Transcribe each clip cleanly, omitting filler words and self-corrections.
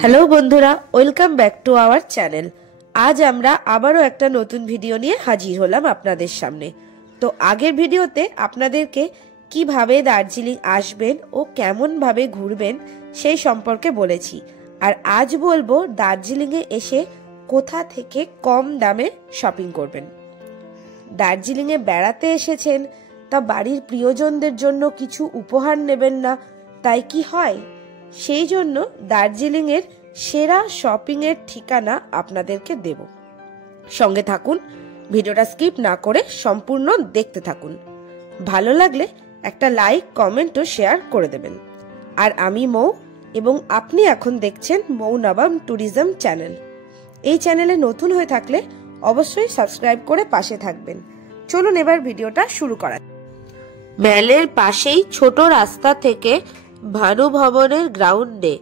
Hello বন্ধুরা, welcome back to our channel. আজ আমরা আবারও একটা নতুন ভিডিও নিয়ে হাজির হলাম আপনাদের সামনে। তো আগের ভিডিওতে আপনাদেরকে কিভাবে দার্জিলিং আসবেন ও কেমনভাবে ঘুরবেন সেই সম্পর্কে বলেছি। আর আজ বলবো দার্জিলিংয়ে এসে কোথা থেকে কম দামে শপিং করবেন। দার্জিলিংয়ে বেড়াতে এসেছেন, তা বাড়ির প্রিয়জনদের জন্য কিছু উপহার নেবেন না, তাই কি হয়? সেই জন্য দার্জিলিংয়ের সেরা শপিংয়ের ঠিকানা আপনাদেরকে দেব। সঙ্গে থাকুন, ভিডিওটা স্কিপ না করে সম্পূর্ণ দেখতে থাকুন। ভালো লাগলে একটা লাইক, কমেন্ট ও শেয়ার করে দেবেন। আর আমি মৌ, এবং আপনি এখন দেখছেন মৌ নবাব ট্যুরিজম চ্যানেল। এই চ্যানেলে নতুন হয়ে থাকলে অবশ্যই সাবস্ক্রাইব করে পাশে থাকবেন। চলুন এবার ভিডিওটা শুরু করা। ম্যালের পাশেই ছোট রাস্তা থেকে ভানু ভবনের গ্রাউন্ডে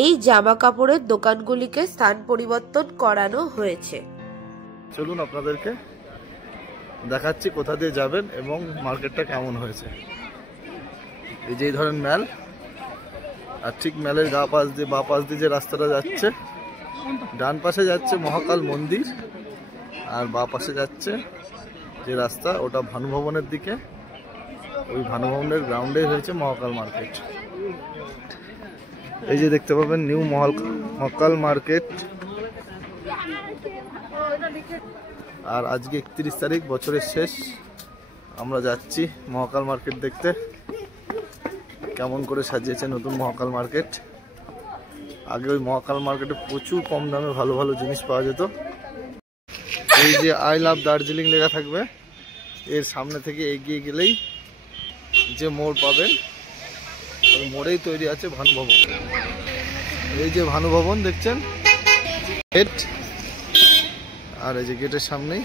এই জামা কাপড়ের দোকানগুলিকে স্থান পরিবর্তন করানো হয়েছে। চলুন আপনাদেরকে দেখাচ্ছি কোথা দিয়ে যাবেন এবং মার্কেটটা কেমন হয়েছে। এই যে ধরেন ম্যাল, আর ঠিক ম্যালের গা পাশ দিয়ে বা পাশ দিয়ে যে রাস্তাটা যাচ্ছে, ডান পাশে যাচ্ছে মহাকাল মন্দির, আর বা পাশে যাচ্ছে যে রাস্তা ওটা ভানু ভবনের দিকে। ওই ভানু ভবনের গ্রাউন্ডে হয়েছে মহাকাল মার্কেট। এই যে দেখতে পাবেন নিউ মহাকাল মার্কেট। আর আজকে 31 তারিখ, বছরের শেষ। আমরা যাচ্ছি মহাকাল মার্কেট দেখতে কেমন করে সাজিয়েছে নতুন মহাকাল মার্কেট। আগে ওই মহাকাল মার্কেটে প্রচুর কম দামে ভালো ভালো জিনিস পাওয়া যেত। এই যে আই লাভ দার্জিলিং লেখা থাকবে, এর সামনে থেকে এগিয়ে গেলেই যে মোড় পাবেন, ওই মোড়েই তৈরি আছে ভানু ভবন। এই যে ভানু ভবন দেখছেন গেট, আর এই যে গেটের সামনেই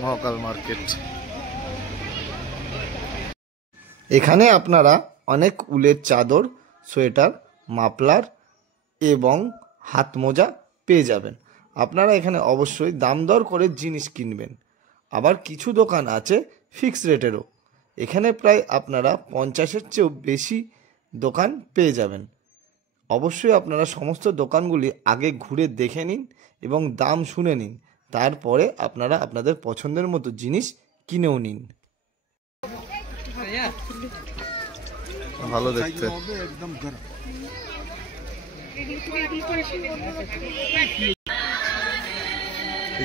মহাকাল মার্কেট। এখানে আপনারা অনেক উলের চাদর, সোয়েটার, মাফলার এবং হাত মোজা পেয়ে যাবেন। আপনারা এখানে অবশ্যই দাম দর করে জিনিস কিনবেন। আবার কিছু দোকান আছে ফিক্স রেটেরও। এখানে প্রায় আপনারা 50-এর চেয়েও বেশি দোকান পেয়ে যাবেন। অবশ্যই আপনারা সমস্ত দোকানগুলি আগে ঘুরে দেখে নিন এবং দাম শুনে নিন, তারপরে আপনারা আপনাদের পছন্দের মতো জিনিস কিনেও নিন। ভালো দেখতে।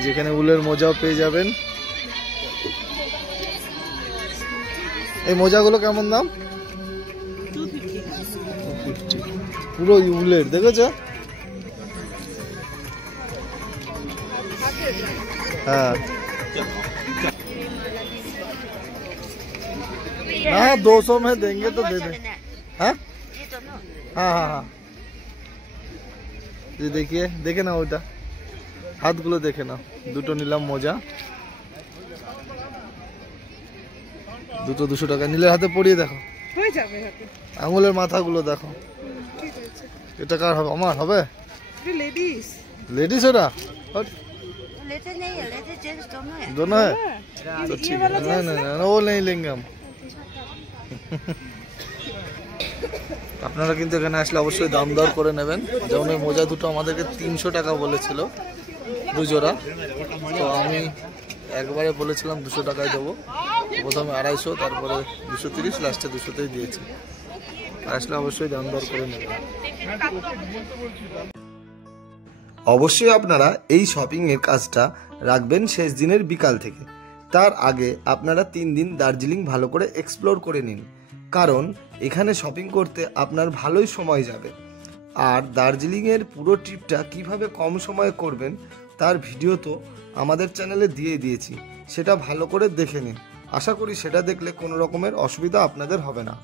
যেখানে উলের মোজাও পেয়ে যাবেন। এই মোজাগুলো কেমন দাম? 250। পুরো উলের, দেখেছ? হ্যাঁ, हाँ 200 में देंगे तो दे दें। हाँ हाँ हाँ हाँ, ये देखिए, देखे ना ওটা, হাতগুলো দেখে না। দুটো নিলাম মোজা, দুটো 200 টাকা। নীলের হাতে পরিয়ে দেখো, হয়ে যাবে। হাতে আঙুলের মাথাগুলো দেখো। ঠিক আছে, এটা কার হবে? আমার হবে? লেডিস, লেডিস ওটা लेते नहीं है, लेते जेंट्स दोनों है। तो ठीक है, नहीं वो नहीं लेंगे हम। আপনারা কিন্তু এখানে আসলে অবশ্যই দাম দর করে নেবেন। যেমন এই মোজা দুটো আমাদেরকে 300 টাকা বলেছিল দুজোড়া, তো আমি একবারে বলেছিলাম 200 টাকায় দেবো। প্রথমে 250, তারপরে 230, লাস্টে 200তেই দিয়েছি। আসলে অবশ্যই দাম দর করে নেবেন। অবশ্যই আপনারা এই শপিংয়ের কাজটা রাখবেন শেষ দিনের বিকাল থেকে। তার আগে আপনারা 3 দিন দার্জিলিং ভালো করে এক্সপ্লোর করে নিন, কারণ এখানে শপিং করতে আপনার ভালোই সময় যাবে। আর দার্জিলিংয়ের পুরো ট্রিপটা কিভাবে কম সময়ে করবেন তার ভিডিও তো আমাদের চ্যানেলে দিয়ে দিয়েছি, সেটা ভালো করে দেখে নিন। আশা করি সেটা দেখলে কোনো রকমের অসুবিধা আপনাদের হবে না।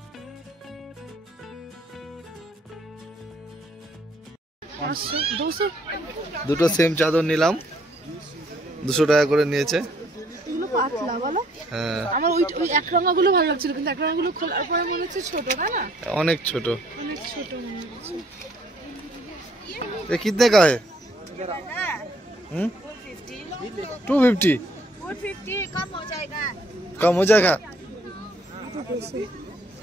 দুটো সেম চাদর নিলাম, 200 টাকা করে নিয়েছে। এগুলো পাতলা বলো? হ্যাঁ, আমার ওই এক রঙাগুলো ভালো লাগছিল, কিন্তু এক রঙাগুলো খোলার পরে মনে হচ্ছে ছোট, না না অনেক ছোট, অনেক ছোট মনে হচ্ছে। ये कितने का है? 250। 450 कम हो जाएगा। कम हो जाएगा?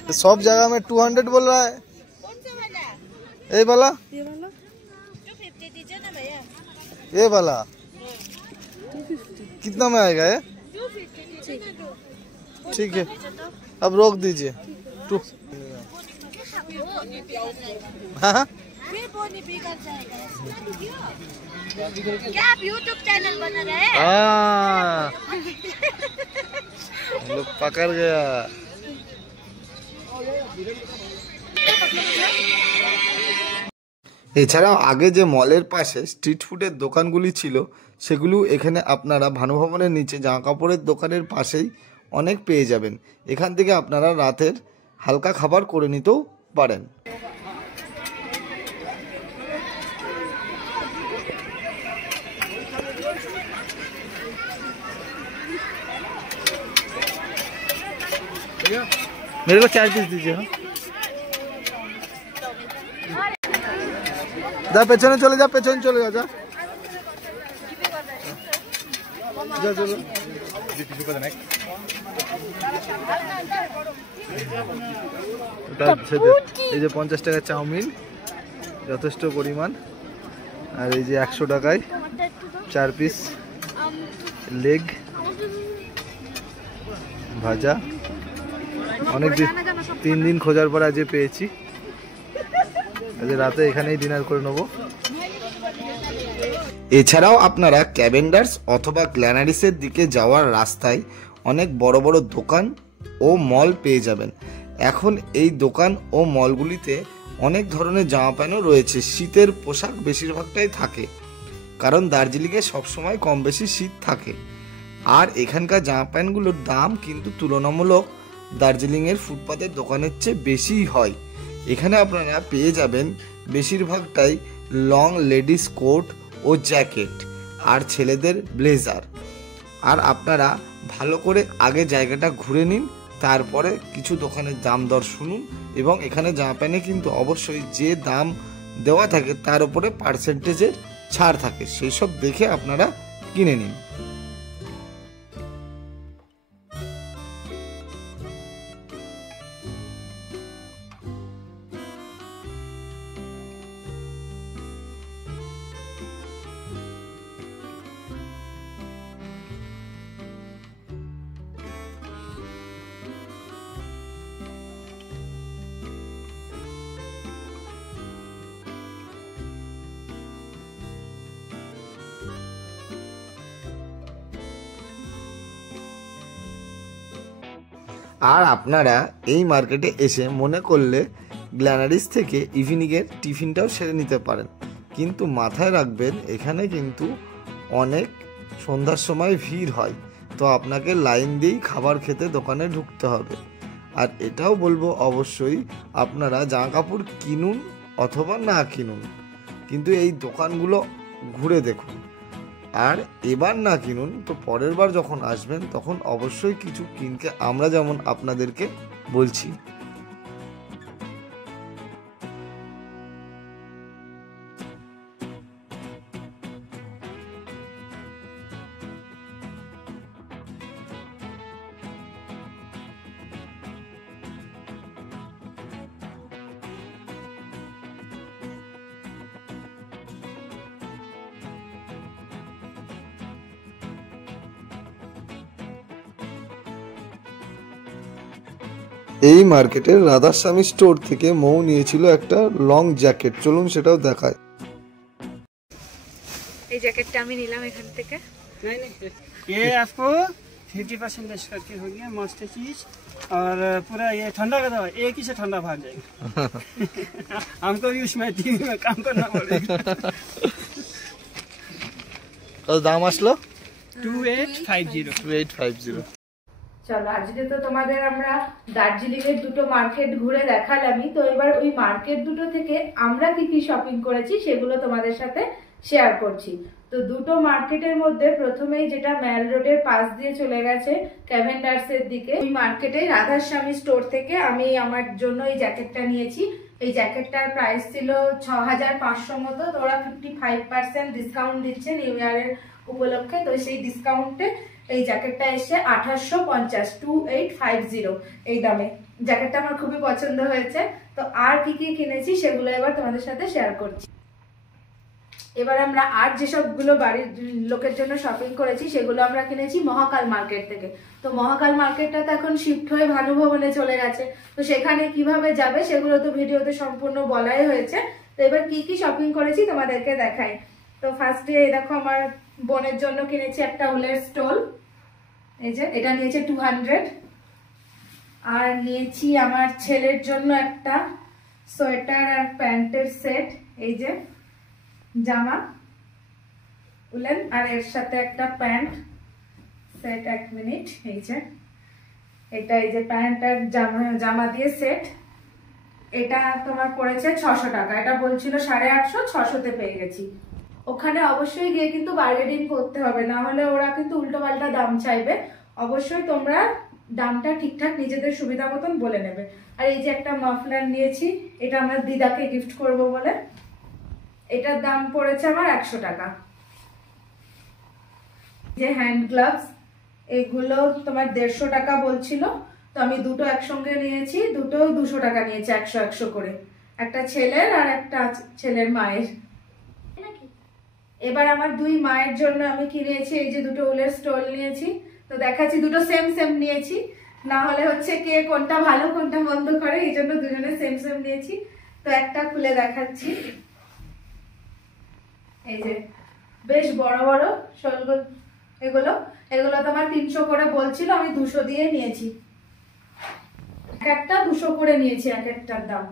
तो सब जगह में 200 बोल रहा है। कौन सा वाला? ये वाला ये वाला कितना में आएगा ये? ठीक है अब रोक दीजिए। हाँ क्या आप यूट्यूब चैनल बना रहे हैं? लोग पकड़ गया। এছাড়াও আগে যে মলের পাশে স্ট্রিট ফুডের দোকানগুলি ছিল সেগুলো এখানে আপনারা ভানুভবনের নিচে জামা কাপড়ের দোকানের পাশেই অনেক পেয়ে যাবেন। এখান থেকে আপনারা রাতের হালকা খাবার করে নিতেও পারেন। मेरे को 4 पीस दीजिए। हाँ जा पेছনে চলে যা, পেছনে চলে যা, যা যা চলো। এই যে 50 টাকা চাউমিন যথেষ্ট পরিমাণ, আর এই যে 100 টাকায় 4 পিস লেগ ভাজা। অনেক দিন 3 দিন খোঁজার পর আজ পেয়েছি। আজ রাতে এখানেই ডিনার করে নেব। এছাড়াও আপনারা ক্যাভেন্ডার্স অথবা গ্ল্যানারিসের দিকে যাওয়ার রাস্তায় অনেক বড় বড় দোকান ও মল পেয়ে যাবেন। এখন এই দোকান ও মলগুলিতে অনেক ধরনের জামা প্যান্টও রয়েছে। শীতের পোশাক বেশিরভাগটাই থাকে, কারণ দার্জিলিংয়ে সবসময় কম বেশি শীত থাকে। আর এখানকার জামা প্যান্টগুলোর দাম কিন্তু তুলনামূলক দার্জিলিংয়ের ফুটপাতের দোকানের চেয়ে বেশিই হয়। এখানে আপনারা পেয়ে যাবেন বেশিরভাগটাই লং লেডিস কোট ও জ্যাকেট আর ছেলেদের ব্লেজার। আর আপনারা ভালো করে আগে জায়গাটা ঘুরে নিন, তারপরে কিছু দোকানের দাম দর শুনুন। এবং এখানে জামা প্যান্টে কিন্তু অবশ্যই যে দাম দেওয়া থাকে তার উপরে পার্সেন্টেজের ছাড় থাকে, সেই সব দেখে আপনারা কিনে নিন। আর আপনারা এই মার্কেটে এসে মনে করলে গ্ল্যানারিস থেকে ইভিনিংয়ের টিফিনটাও সেরে নিতে পারেন, কিন্তু মাথায় রাখবেন এখানে কিন্তু অনেক সন্ধ্যার সময় ভিড় হয়, তো আপনাকে লাইন দিয়েই খাবার খেতে দোকানে ঢুকতে হবে। আর এটাও বলবো অবশ্যই আপনারা জামা কাপড় কিনুন অথবা না কিনুন, কিন্তু এই দোকানগুলো ঘুরে দেখুন। আর এবার না কিনুন তো পরের বার যখন আসবেন তখন অবশ্যই কিছু কিনতে আমরা যেমন আপনাদেরকে বলছি। এই মার্কেটের রাধাস্বামী স্টোর থেকে মৌ নিয়েছিল একটা লং জ্যাকেট, চলুন সেটাও দেখায়। এই জ্যাকেটটা আমি নিলাম এখান থেকে। ये आपको 50% लेस करके हो गया, मस्त चीज। और पूरा ये ठंडा का दवा, एक ही से ठंडा भाग जाएगा। हमको भी उसमें टीवी में काम करना पड़ेगा। কত দাম আসলো? 2850। চলো, আজকে তো তোমাদের আমরা দার্জিলিং এর দুটো মার্কেট ঘুরে দেখালামই, তো এবার ওই মার্কেট দুটো থেকে আমরা কি কি শপিং করেছি সেগুলো তোমাদের সাথে শেয়ার করছি। তো দুটো মার্কেটের মধ্যে প্রথমেই যেটা ম্যাল রোডের পাশ দিয়ে চলে গেছে ক্যাভেন্ডার্স এর দিকে, ওই মার্কেটে রাধাস্বামী স্টোর থেকে আমি আমার জন্য এই জ্যাকেটটা নিয়েছি। এই জ্যাকেটটার প্রাইস ছিল 6500 মতো, তো ওরা 55% ডিসকাউন্ট দিচ্ছে নিউ ইয়ারের উপলক্ষে, তো সেই ডিসকাউন্টে এই জ্যাকেটটা এসে 2850 2850 এই দামে জ্যাকেটটা আমার খুবই পছন্দ হয়েছে। তো আর কি কি কিনেছি সেগুলো এবার তোমাদের সাথে শেয়ার করছি। এবার আমরা আর যেসবগুলো বাড়ির লোকের জন্য শপিং করেছি সেগুলো আমরা কিনেছি মহাকাল মার্কেট থেকে। তো মহাকাল মার্কেটটা তো এখন শিফট হয়ে ভানুভবনে চলে গেছে, তো সেখানে কিভাবে যাবে সেগুলো তো ভিডিওতে সম্পূর্ণ বলাই হয়েছে। তো এবার কি কি শপিং করেছি তোমাদেরকে দেখাই। তো ফার্স্টে দেখো আমার বোনের জন্য কিনেছি একটা উলের স্টোল, এই যে এটা নিয়েছে 200। আর নিয়েছি আমার ছেলের জন্য একটা সোয়েটার আর প্যান্টের সেট, এই যে জামা উলেন, আর এর সাথে একটা প্যান্ট সেট। 1 মিনিট, এই যে এটা, এই যে প্যান্ট আর জামা দিয়ে সেট। এটা তোমার পড়েছে 600 টাকা। এটা বলছিল 850, 600-তে পেয়ে গেছি। ওখানে অবশ্যই গিয়ে কিন্তু বার্গেনিং করতে হবে, না হলে ওরা কিন্তু উল্টো পাল্টা দাম চাইবে। অবশ্যই তোমরা দামটা ঠিকঠাক নিজেদের সুবিধা মতন বলে নেবে। আর এই যে একটা মাফলার নিয়েছি, এটা আমার দিদাকে গিফট করব বলে। এটার দাম পড়েছে আমার 100 টাকা। যে হ্যান্ড গ্লাভস, এগুলো তোমার 150 টাকা বলছিল, তো আমি দুটো একসঙ্গে নিয়েছি, দুটো 200 টাকা নিয়েছে, 100 করে। একটা ছেলের আর একটা ছেলের মায়ের। এবার আমার 2 মায়ের জন্য আমি কিনেছি এই যে দুটো উলের স্টোল নিয়েছি। তো দেখাচ্ছি, দুটো সেম সেম নিয়েছি, না হলে হচ্ছে কে কোনটা ভালো কোনটা মন্দ করে, এই জন্য দুজনে সেম সেম নিয়েছি। তো একটা খুলে দেখাচ্ছি, এই যে বেশ বড় বড় শোলগুলো, এগুলো তোমার 300 করে বলছিল, আমি 200 দিয়ে নিয়েছি। একটা 200 করে নিয়েছি, এক একটার দাম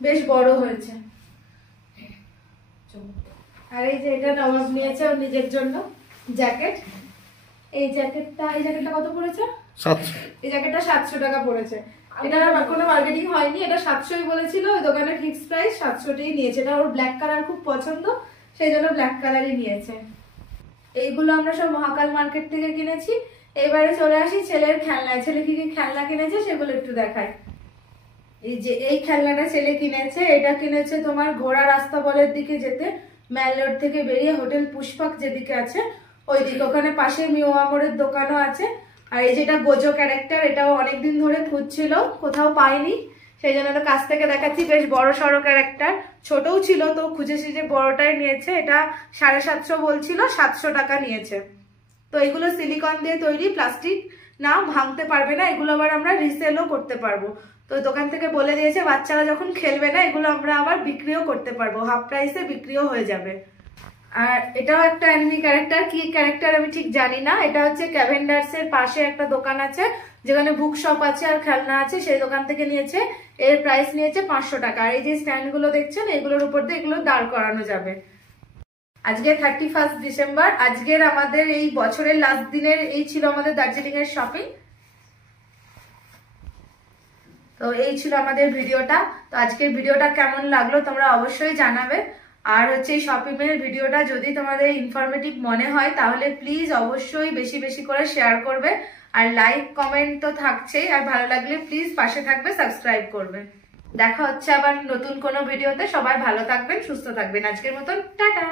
বেশ বড় হয়েছে। আর এই যে এটা নবাব নিয়েছে ওর নিজের জন্য জ্যাকেট। এই জ্যাকেটটা কত পড়েছে? 700। এই জ্যাকেটটা 700 টাকা পড়েছে। এটা কোনো মার্কেটিং হয়নি, এটা 700ই বলেছিল, ওই দোকানের ফিক্স প্রাইস 700টাই নিয়েছে। এটা ওর ব্ল্যাক কালার খুব পছন্দ, সেই জন্য ব্ল্যাক কালারই নিয়েছে। এইগুলো আমরা সব মহাকাল মার্কেট থেকে কিনেছি। এবারে চলে আসি ছেলের খেলনায়। ছেলে কি কি খেলনা কিনেছে সেগুলো একটু দেখাই। এই যে এই খেলনাটা ছেলে কিনেছে, এটা কিনেছে তোমার ঘোড়া রাস্তা বলের দিকে যেতে, ম্যাল রোড থেকে বেরিয়ে হোটেল পুষ্পাক যেদিকে আছে ওই দিকে, ওখানে পাশে মিও আমরের দোকানও আছে। আর এই যেটা গোজো ক্যারেক্টার, এটাও অনেকদিন ধরে খুঁজছিল, কোথাও পাইনি, সেই জন্য কাছ থেকে দেখাচ্ছি। বেশ বড় সড়ো ক্যারেক্টার, ছোটও ছিল, তো খুঁজেছি যে বড়টাই নিয়েছে। এটা 750 বলছিল, 700 টাকা নিয়েছে। তো এগুলো সিলিকন দিয়ে তৈরি, প্লাস্টিক না, ভাঙতে পারবে না। এগুলো আবার আমরা রিসেলও করতে পারবো। তো দোকান থেকে বলে দিয়েছে বাচ্চারা যখন খেলবে না, এগুলো আমরা আবার বিক্রিও করতে পারবো, হাফ প্রাইসে বিক্রিও হয়ে যাবে। আর এটাও একটা অ্যানিমি ক্যারেক্টার, কি ক্যারেক্টার আমি ঠিক জানি না। এটা হচ্ছে ক্যাভেন্ডার্সের পাশে একটা দোকান আছে যেখানে বুক শপ আছে আর খেলনা আছে, সেই দোকান থেকে নিয়েছে। এর প্রাইস নিয়েছে 500 টাকা। আর এই যে স্ট্যান্ড গুলো দেখছেন, এগুলোর উপর দিয়ে এগুলো দাঁড় করানো যাবে। আজকে 31 ডিসেম্বর, আজকের আমাদের এই বছরের লাস্ট দিনের এই ছিল আমাদের দার্জিলিং এর শপিং। তো এই ছিল আমাদের ভিডিওটা। তো আজকের ভিডিওটা কেমন লাগলো তোমরা অবশ্যই জানাবে। আর হচ্ছে এই শপিং এর ভিডিওটা যদি তোমাদের ইনফরমেটিভ মনে হয় তাহলে প্লিজ অবশ্যই বেশি বেশি করে শেয়ার করবে, আর লাইক কমেন্ট তো থাকছেই, আর ভালো লাগলে প্লিজ পাশে থাকবে, সাবস্ক্রাইব করবে। দেখা হচ্ছে আবার নতুন কোনো ভিডিওতে। সবাই ভালো থাকবেন, সুস্থ থাকবেন। আজকের মতন টাটা।